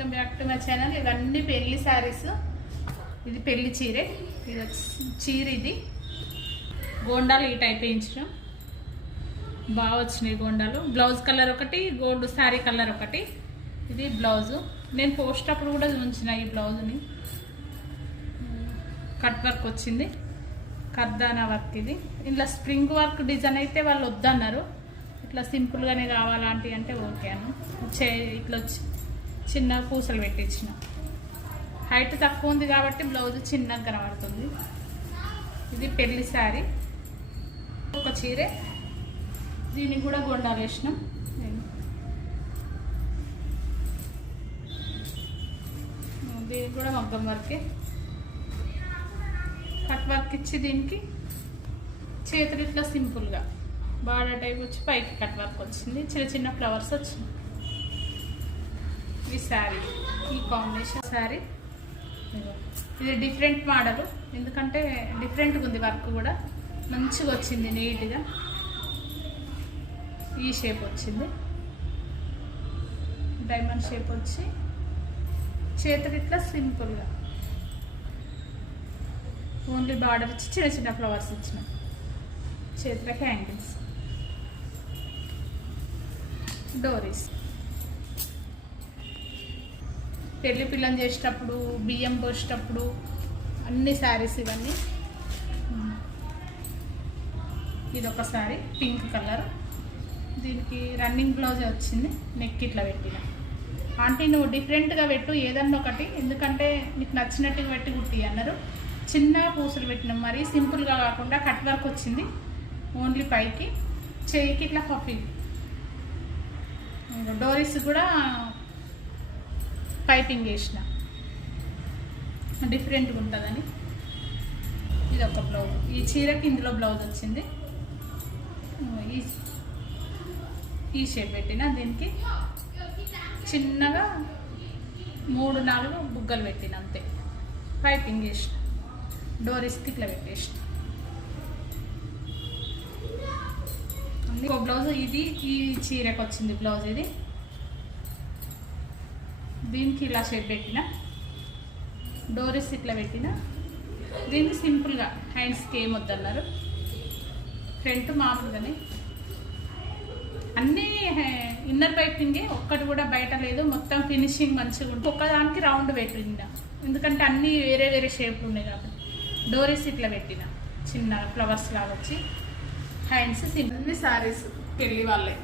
Welcome back to my channel. ఇవన్నీ పెళ్లి శారీస్. ఇది పెళ్లి చీరే, ఇది చీర, ఇది గోండాలు ఈ టైప్ వేయించడం బాగా వచ్చినాయి. గోండాలు బ్లౌజ్ కలర్ ఒకటి, గోల్డ్ శారీ కలర్ ఒకటి. ఇది బ్లౌజు. నేను పోస్ట్ అప్పుడు కూడా ఉంచిన ఈ బ్లౌజ్ని. కట్ వర్క్ వచ్చింది, కర్దానా వర్క్. ఇది ఇంట్లో స్ప్రింగ్ వర్క్ డిజైన్ అయితే వాళ్ళు వద్దన్నారు. ఇట్లా సింపుల్గానే కావాలంటే అంటే ఓకే అను. ఇట్లా చిన్న పూసలు పెట్టించిన. హైట్ తక్కువ ఉంది కాబట్టి బ్లౌజ్ చిన్నగా కనబడుతుంది. ఇది పెళ్లి శారీ, ఒక చీరే. దీనికి కూడా గొండాలు వేసినాం. దీనికి కూడా మగ్గం వర్కే, కట్ వర్క్ ఇచ్చి దీనికి చేతులు ఇట్లా సింపుల్గా బార్డర్ టైప్ వచ్చి పైకి కట్ వర్క్ వచ్చింది. చిన్న చిన్న ఫ్లవర్స్ వచ్చింది. ఈ శారీ, ఈ కాంబినేషన్ శారీ. ఇది డిఫరెంట్ మోడల్, ఎందుకంటే డిఫరెంట్గా ఉంది. వర్క్ కూడా మంచిగా వచ్చింది, నీట్గా ఈ షేప్ వచ్చింది. డైమండ్ షేప్ వచ్చి చేతులు ఇట్లా సింపుల్గా ఓన్లీ బార్డర్ ఇచ్చి చిన్న చిన్న ఫ్లవర్స్ ఇచ్చిన. చేతులకి హ్యాంగిల్స్, డోరీస్. పెళ్లి పిల్లని చేసేటప్పుడు, బియ్యం పోసేటప్పుడు అన్ని శారీస్ ఇవన్నీ. ఇది ఒక శారీ పింక్ కలర్. దీనికి రన్నింగ్ బ్లౌజ్ వచ్చింది. నెక్ ఇట్లా పెట్టిన. ఆంటీ నువ్వు డిఫరెంట్గా పెట్టు ఏదన్నా ఒకటి, ఎందుకంటే నీకు నచ్చినట్టుగా పెట్టి కుట్టి అన్నారు. చిన్న పూసలు పెట్టినాం, మరి సింపుల్గా కాకుండా కట్ వర్క్ వచ్చింది. ఓన్లీ పైకి చేయికి ఇట్లా పఫింగ్. డోరీస్ కూడా పైపింగ్ వేసిన, డిఫరెంట్గా ఉంటుందని. ఇది ఒక బ్లౌజ్. ఈ చీరకి ఇందులో బ్లౌజ్ వచ్చింది. ఈ షేప్ పెట్టిన. దీనికి చిన్నగా 3-4 బుగ్గలు పెట్టిన, అంతే. పైపింగ్ వేసిన, డోరీస్కి ఇట్లా పెట్టేసిన. ఇంకో బ్లౌజ్. ఇది ఈ చీరకు వచ్చింది బ్లౌజ్. ఇది దీనికి ఇలా షేప్ పెట్టిన, డోరీస్ ఇట్లా పెట్టిన. దీనికి సింపుల్గా హ్యాండ్స్కి ఏమొద్దన్నారు. ఫ్రంట్ మామూలుగానే అన్నీ ఇన్నర్ పైపింగే, ఒక్కటి కూడా బయట లేదు. మొత్తం ఫినిషింగ్ మంచిగా ఉంటుంది. ఒక్కదానికి రౌండ్ పెట్టిన, ఎందుకంటే అన్నీ వేరే వేరే షేప్లు ఉన్నాయి కాబట్టి. డోరీస్ ఇట్లా పెట్టిన, చిన్న ఫ్లవర్స్ లాగా వచ్చి. Hands simple. శారీస్ పెళ్ళి వాళ్ళే.